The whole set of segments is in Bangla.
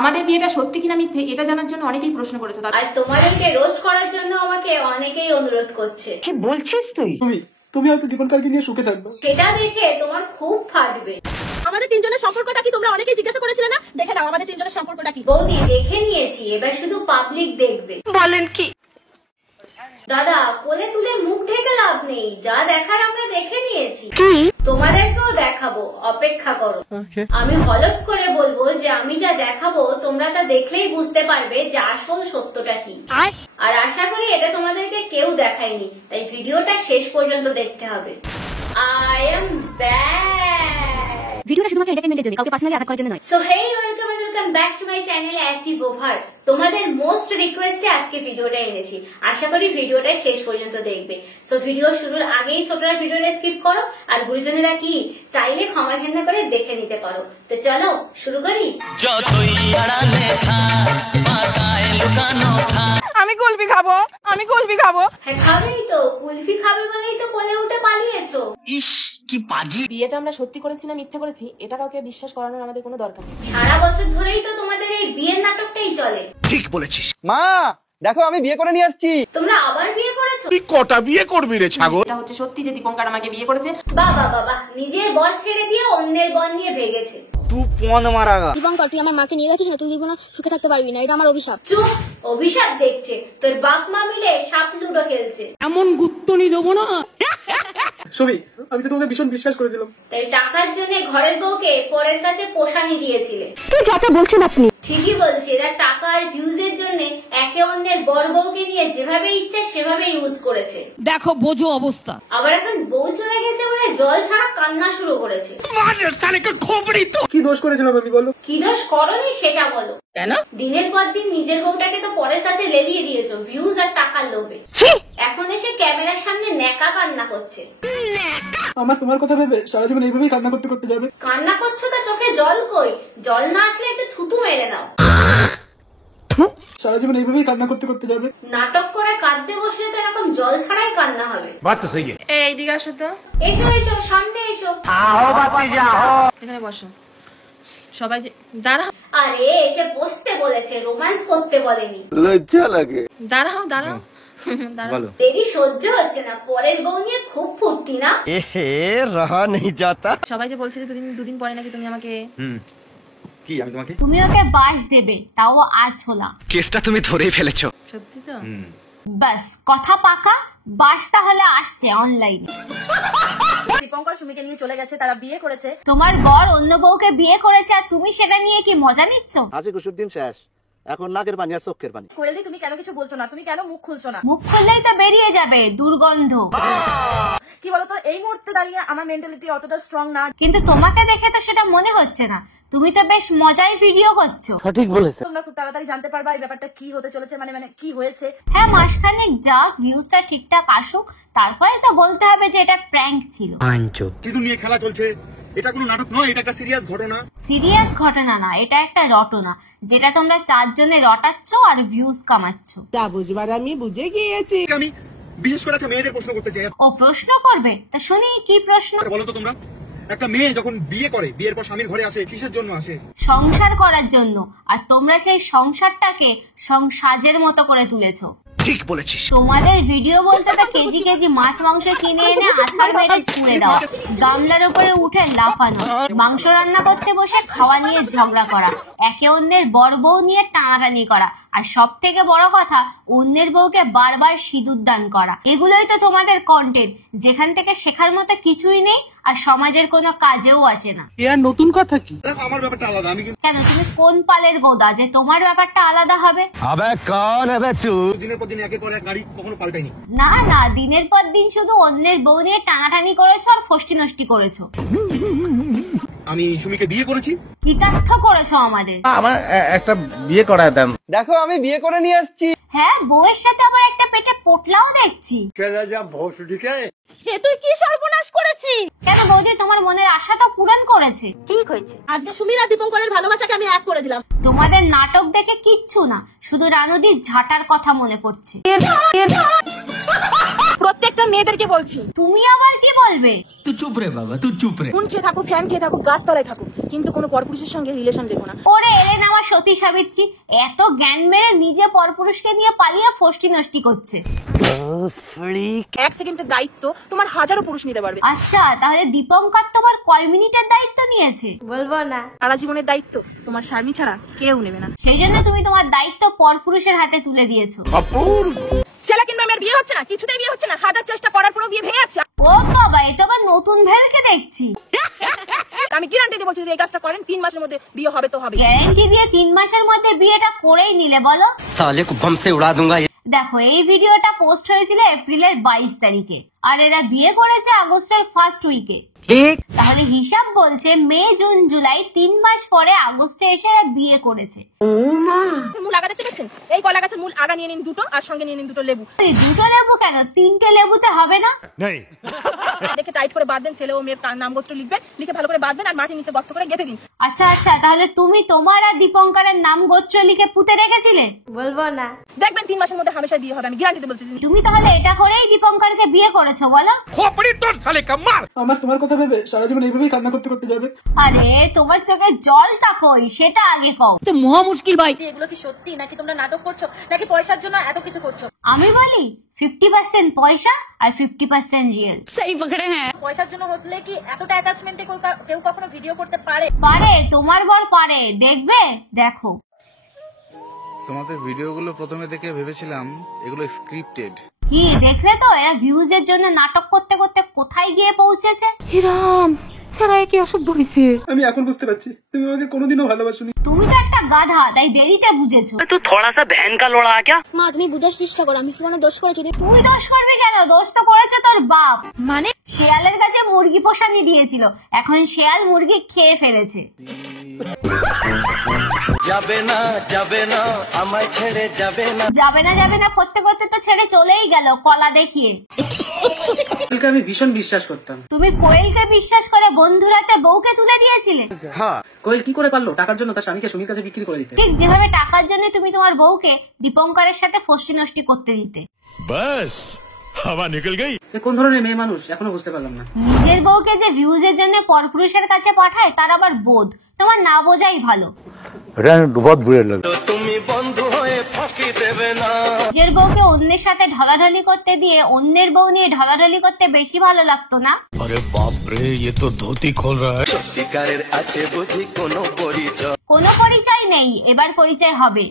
আমাদের বিয়েটা সত্যি কিনা মিথ্যে এটা জানার জন্য অনেকেই প্রশ্ন করেছে, আর তোমাদেরকে রোস্ট করার জন্য আমাকে অনেকেই অনুরোধ করছে। কি বলছিস তুই? তুমি হয়তো দীপনকারকে নিয়ে সুখে থাকবে, সেটা দেখে তোমার খুব ফাটবে। আমাদের তিনজনের সম্পর্কটা কি তোমরা অনেকেই জিজ্ঞাসা করেছিলে না? দেখে নাও আমাদের তিনজনের সম্পর্কটা কি। বৌদি দেখে নিয়েছি, এবার শুধু পাবলিক দেখবে। বলেন কি? দাদা কোলে তুলে মুখ ঢেকে লাভ নেই, যা দেখার আমরা দেখে নিয়েছি, তোমাদেরকেও দেখাবো, অপেক্ষা করো। আমি হলফ করে বলবো যে আমি যা দেখাবো তোমরা তা দেখলেই বুঝতে পারবে যে আসল সত্যটা কি। আর আশা করি এটা তোমাদেরকে কেউ দেখায়নি, তাই ভিডিওটা শেষ পর্যন্ত দেখতে হবে। I am back. ভিডিওটা শুধুমাত্র এন্টারটেইনমেন্টের জন্য, কাউকে পার্সোনালি আঘাত করার জন্য নয়। So hey, welcome back to my channel achieve over. তোমাদের মোস্ট রিকোয়েস্টে আজকে ভিডিওটা এনেছি, আশা করি ভিডিওটা শেষ পর্যন্ত দেখবে। সো ভিডিও শুরুর আগেই ছোটরা ভিডিওটা স্কিপ করো, আর গুরুজনেরা কি চাইলে ক্ষমা ঘেন্না করে দেখে নিতে পারো। তো চলো শুরু করি। আমি কুলফি খাবো, আমি কুলফি খাবো। হ্যাঁ খাবেই তো, কুলফি খাবে বলেই তো কোলে উঠে পালিয়েছো। ইস কি বাজি! বিয়েটা আমরা সত্যি করেছি না মিথ্যে করেছি এটা কাউকে বিশ্বাস করানোর আমাদের কোনো দরকার নেই। সারা বছর ধরেই তো তোমাদের এই বিয়ের নাটকটাই চলে। ঠিক বলেছিস মা দেখো আমি বিয়ে করে নিয়ে আসছি। তোমরা আবার বিয়ে করেছো? তুই কটা বিয়ে করবি রে ছাগল? এটা হচ্ছে সত্যি যে দীপঙ্কর আমাকে বিয়ে করেছে। বাবা বাবা, নিজের বর ছেড়ে দিয়ে অন্যের বর নিয়ে ভেগেছে। তুই পন মারাগা। দীপঙ্কর, তুই আমার মাকে নিয়ে গেছিস না, তুই জীবনে সুখে থাকতে পারবি না, এটা আমার অভিশাপ। চুপ, অভিশাপ দেখছে। তোর বাপ মা মিলে সাপ লুডো খেলছে। এমন গুত্তনি দেবো না। সবি আমি তো তোমাকে ভীষণ বিশ্বাস করেছিলাম। তাই টাকার জন্য ঘরের বউকে পরের কাছে পোষানি দিয়েছিলে। তুই যাতে বলছেন আপনি। ঠিকই বলছি, এরা টাকা আর ভিউজের জন্য একে অন্যের বড় বউকে নিয়ে যেভাবে ইচ্ছা সেভাবে ইউজ করেছে। দেখো বোঝো অবস্থা। আবার এখন বউ চলে গেছে বলে জল ছাড়া কান্না শুরু করেছে। কি দোষ করেছিলাম আমি বলো? কি দোষ করনি সেটা বলো। কেন দিনের পর দিন নিজের বউটাকে তো পরের কাছে লেলিয়ে দিয়েছো ভিউজ আর টাকার লোভে। এখন এসে ক্যামেরার সামনে ন্যাকা কান্না করছে। আমার তোমার কথা ভেবে সারা জীবন এইভাবেই কান্না করতে করতে যাবে। কান্না করছো তা চোখে জল কই? জল না আসলে একটু থুতু মেরে নাও। সারা জীবন এইভাবেই কান্না করতে করতে যাবে। নাটক করে কাঁদতে বসলে তো এরকম জল ছাড়াই কান্না হবে। বাত তো সহি এই দিকে আসো তো, এসো এসো, সামনে এসো। এখানে বসো সবাই। যে দাঁড়াও, আরে এসে বসতে বলেছে, রোম্যান্স করতে বলেনি। লজ্জা লাগে। দাঁড়াও দাঁড়াও দাঁড়াও। দেরি সহ্য হচ্ছে না, পরের বউ নিয়ে খুব ফুর্তি না? এহে রহা নেই যাতা। সবাই যে বলছে যে দুদিন পরে নাকি তুমি আমাকে। কি আমি তোমাকে? তুমি ওকে বাস দেবে, তাও আজ হলা। কেসটা তুমি ধরেই ফেলেছো। সত্যি তো? বাস কথা পাকা, বাস তাহলে আসছে অনলাইনে। দীপঙ্কর সুমিকে নিয়ে চলে গেছে, তারা বিয়ে করেছে। তোমার বর অন্য বউকে বিয়ে করেছে আর তুমি সেটা নিয়ে কি মজা নিচ্ছ? আজকে কুসুর দিন শেষ, এখন নাকের পানি আর চোখের পানি। কোয়েলদি তুমি কেন কিছু বলছো না? তুমি কেন মুখ খুলছো না? মুখ খুললেই তো বেরিয়ে যাবে দুর্গন্ধ। কি বলতো, এই মুহূর্তে দাঁড়িয়ে আমার মেন্টালিটি অতটা স্ট্রং না। কিন্তু তোমাকে দেখে তো সেটা মনে হচ্ছে না, তুমি তো বেশ মজাই ভিডিও করছো। সঠিক বলেছে। তোমরা খুব তাড়াতাড়ি জানতে পারবা এই ব্যাপারটা কি হতে চলেছে, মানে কি হয়েছে। হ্যাঁ, মাসখানেক যাক, ভিউজটা ঠিকঠাক আসুক, তারপরে তো বলতে হবে যে এটা প্র্যাঙ্ক ছিল। কিন্তু নিয়ে খেলা চলছে, এটা কোনো নাটক নয়, এটা একটা সিরিয়াস ঘটনা। সিরিয়াস ঘটনা না, এটা একটা রটনা, যেটা তোমরা 4 জনে রটাচ্ছ আর ভিউজ কামাচ্ছ। যা বুঝবার আমি বুঝে গিয়েছি। আমি বিশেষ করে একটা মেয়েদের প্রশ্ন করতে চাই। ও প্রশ্ন করবে? তা শুনি কি প্রশ্ন। বলো তো তোমরা, একটা মেয়ে যখন বিয়ে করে, বিয়ের পর স্বামীর ঘরে আসে কিসের জন্য আসে? সংসার করার জন্য। আর তোমরা সেই সংসারটাকে সংসাজের মতো করে তুলেছো। ঠিক বলেছিস। তোমাদের ভিডিও বলতে তো কেজি কেজি মাছ মাংস কিনে এনে আছাড় মেরে ছুঁড়ে দাও, গামলার উপরে উঠে লাফানো, মাংস রান্না করতে বসে খাওয়া নিয়ে ঝগড়া করা, একে অন্যের বর বউ নিয়ে টানাটানি করা, আর সব থেকে বড় কথা অন্যের বউকে বারবার সিঁদুর দান করা। এগুলোই তো তোমাদের কন্টেন্ট, যেখান থেকে শেখার মতো কিছুই নেই আর সমাজের কোনো কাজেও আসে না। এর নতুন কথা কি? দেখো আমার ব্যাপারটা আলাদা। আমি কেন, তুমি কোন পালের গোদা যে তোমার ব্যাপারটা আলাদা হবে? আবে কোন হবে তুই? দিনের পর দিন একের পর এক গাড়ি কখনো পাল্টাইনি। না না, দিনের পর দিন শুধু অন্যের বউ নিয়ে টানাটানি করেছো আর ফষ্টি নষ্টি করেছো। আমি সুমিকে বিয়ে করেছি। কৃতার্থ করেছো আমাদের। আমার একটা বিয়ে করায় দেন। দেখো আমি বিয়ে করে নিয়ে আসছি। হ্যাঁ, বউয়ের সাথে আবার একটা পেটে পোটলাও দেখছি। হে তুই কি সর্বনাশ করেছিস? কেন বৌদি, তোমার মনের আশা তো পূরণ করেছে। ঠিক হয়েছে, আজকে সুমির আর দীপঙ্করের ভালোবাসাকে আমি এক করে দিলাম। তোমাদের নাটক দেখে কিচ্ছু না, শুধু রানুদির ঝাঁটার কথা মনে পড়ছে। প্রত্যেকটা মেয়েদেরকে বলছি, তুমি আবার কি বলবে? तू चुप रे बाबा, तू चुप रे। কোন খেয়ে থাকো, ফ্যান খেয়ে থাকো, গাছতলায় থাকো, কিন্তু কোনো পরপুরুষের সঙ্গে রিলেশন রেখো না। ওরে এলেন আমার সতী সাবিত্রী, এত জ্ঞান মেরে নিজে পরপুরুষকে নিয়ে পালিয়ে ফষ্টি নষ্টি করছে। এক সেকেন্ডের দায়িত্ব তোমার হাজারো পুরুষ নিতে পারবে। আচ্ছা তাহলে দীপঙ্কর তোমার কয় মিনিটের দায়িত্ব নিয়েছে? বলবো না। সারা জীবনের দায়িত্ব তোমার স্বামী ছাড়া কেউ নেবে না। সেই জন্য তুমি তোমার দায়িত্ব পরপুরুষের হাতে তুলে দিয়েছো। ছেলে কিংবা মেয়ের বিয়ে হচ্ছে না, কিছুতেই বিয়ে হচ্ছে না, হাজার চেষ্টা করার পরও বিয়ে ভেঙে যাচ্ছে। ও বাবা, এ তো আবার নতুন ভেলকে দেখছি। আমি গ্যারান্টি দিয়ে বলছি যে এই কাজটা করেন 3 মাসের মধ্যে বিয়ে হবে তো হবে। গ্যারান্টি দিয়ে 3 মাসের মধ্যে বিয়েটা করেই নিলে বলো? साले को बम से उड़ा दूंगा। দেখো এই ভিডিওটা পোস্ট হয়েছিল এপ্রিলের 22 তারিখে, আর এরা বিয়ে করেছে আগস্টের ফার্স্ট উইকে। তাহলে হিসাব বলছে মে জুন জুলাই 3 মাস পরে আগস্টে এসে এরা বিয়ে করেছে। মূল আগা দেখতে পেয়েছেন? এই কলা গাছের মূল আগা নিয়ে নিন দুটো, আর সঙ্গে নিয়ে নিন দুটো লেবু। এই দুটো লেবু কেন, 3টে লেবুতে হবে না? দেখে টাইট করে বাঁধবেন, ছেলে ও মেয়ের নাম গোত্র লিখবেন, লিখে ভালো করে বাঁধবেন আর মাটির নিচে গর্ত করে গেঁথে দিন। আচ্ছা আচ্ছা, তাহলে তুমি তোমার আর দীপঙ্করের নাম গোত্র লিখে পুঁতে রেখেছিলে? বলবো না। দেখবেন 3 মাসের মধ্যে হামেশা বিয়ে হবে, আমি গ্যারান্টি দিয়ে বলছি। তুমি তাহলে এটা করেই দীপঙ্করকে বিয়ে করেছো বলো? আমার তোমার কথা ভেবে সারা জীবন এইভাবেই কান্না করতে করতে যাবে। আরে তোমার চোখে জলটা কই সেটা আগে কও। মহা মুশকিল ভাই, এগুলো কি সত্যি নাকি তোমরা নাটক করছো, নাকি পয়সার জন্য এত কিছু করছো? আমি বলি 50% পয়সা আর 50% রিয়েল। পয়সার জন্য হলে কি এতটা অ্যাটাচমেন্টে কেউ কখনো ভিডিও করতে পারে? পারে, তোমার বর পারে, দেখবে দেখো। তোমাদের ভিডিওগুলো প্রথমে দেখে ভেবেছিলাম এগুলো স্ক্রিপ্টেড। কি দেখলে তো, এরা ভিউজ এর জন্য নাটক করতে করতে কোথায় গিয়ে পৌঁছেছে। হিরাম ছাড়া কি অসভ্য হইছে। আমি এখন বুঝতে পারছি তুমি আমাকে কোনোদিনও ভালোবাসোনি। তুমি তো একটা গাধা, তাই দেরিতে বুঝেছো। মা তুমি বুঝার চেষ্টা করো, আমি কি কোনো দোষ করেছি? তুই দোষ করবি কেন, দোষ তো করেছে তোর বাপ। মানে শেয়ালের কাছে মুরগি পোষানি দিয়েছিল, এখন শেয়াল মুরগি খেয়ে ফেলেছে। যাবে না যাবে না আমায় ছেড়ে যাবে না। যাবে না যাবে না করতে করতে তো ছেড়ে চলেই গেল কলা দেখিয়ে। কোয়েলকে আমি ভীষণ বিশ্বাস করতাম। তুমি কোয়েলকে বিশ্বাস করে বন্ধুরাতে বউকে তুলে দিয়েছিলে। কোয়েল কি করে পারলো টাকার জন্য তার স্বামীকে সুমির কাছে বিক্রি করে দিতে? ঠিক যেভাবে টাকার জন্য তুমি তোমার বউকে দীপঙ্করের সাথে ফষ্টি নষ্টি করতে দিতে। बस हवा निकल गई। এ কোন ধরনের মেয়ে মানুষ এখনো বুঝতে পারলাম না। নিজের বউকে যে ভিউজের জন্য পরপুরুষের কাছে পাঠায় তার আবার বোধ, তোমার না বোঝাই ভালো। তুমি বন্ধু হয়ে ফাঁকি দেবে না। নিজের বউকে অন্যের সাথে ঢলাঢলি করতে দিয়ে অন্যের বউ নিয়ে ঢলাঢলি করতে বেশি ভালো লাগতো না? अरे बाप रे, ये तो धोती खोल रहा है। সত্যিকারের আছে বুঝি কোনো পরিচয়? কোনো পরিচয় নেই, এবার পরিচয় হবে।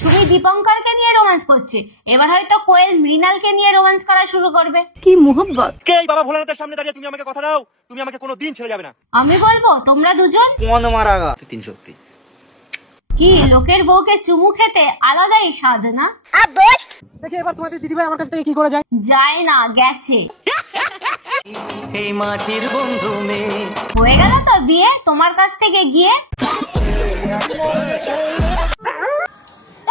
সুমি দীপঙ্করকে নিয়ে রোমান্স করছে, এবার হয়তো কোয়েল মৃণালকে নিয়ে রোমান্স করা শুরু করবে। কি মোহব্বত। কে এই বাবা ভোলানাথের সামনে দাঁড়িয়ে তুমি আমাকে কথা দাও, তুমি আমাকে কোনোদিন ছেড়ে যাবে না। আমি বলবো তোমরা দুজন সত্যি কি লোকের বউকে চুমু খেতে আলাদাই স্বাদ না? দেখি এবার তোমাদের দিদিভাই আমার কাছ থেকে কি করে যায়। যায় না, গেছে। এই মাটির বন্ধু মেয়ে হয়ে গেল তো বিয়ে তোমার কাছ থেকে গিয়ে।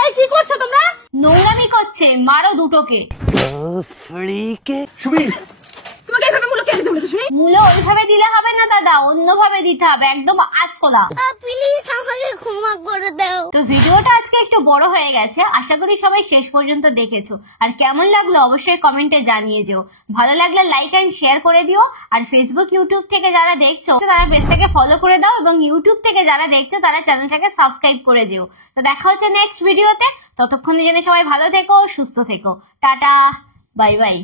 এই কি করছো তোমরা? নোংরামি করছে, মারো দুটোকে। তোমাকে এইভাবে মূল্য কে দিতে বলেছে শুনি? মূল্য ওইভাবে দিলে হবে না দাদা, অন্যভাবে দিতে হবে, একদম আঁচকোলা। প্লিজ আমাকে ক্ষমা করে দাও। তো ভিডিওটা আজকে একটু বড় হয়ে গেছে, আশা করি সবাই শেষ পর্যন্ত দেখেছো। আর কেমন লাগলো অবশ্যই কমেন্টে জানিয়ে যেও। ভালো লাগলে লাইক এন্ড শেয়ার করে দিও। আর ফেসবুক ইউটিউব থেকে যারা দেখছো তারা পেজটাকে ফলো করে দাও, এবং ইউটিউব থেকে যারা দেখছো তারা চ্যানেলটাকে সাবস্ক্রাইব করে যেও। তো দেখা হচ্ছে নেক্সট ভিডিওতে, ততক্ষণের জন্য সবাই ভালো থেকো, সুস্থ থেকো, টাটা, বাই বাই।